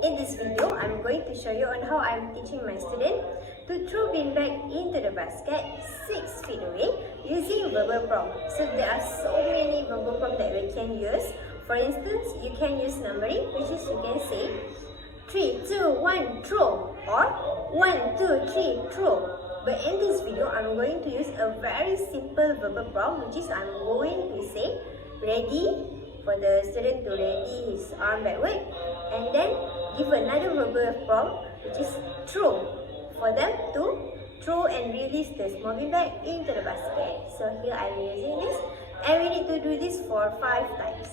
In this video, I'm going to show you on how I'm teaching my student to throw beanbag into the basket 6 feet away using verbal prompt. So there are so many verbal prompts that we can use. For instance, you can use numbering, which is you can say 3, 2, 1, throw, or 1, 2, 3, throw. But in this video, I'm going to use a very simple verbal prompt, which is I'm going to say ready, for the student to ready his arm backward, and then give another verbal prompt, which is throw, for them to throw and release the small beanbag into the basket. So here I'm using this, and we need to do this for 5 times.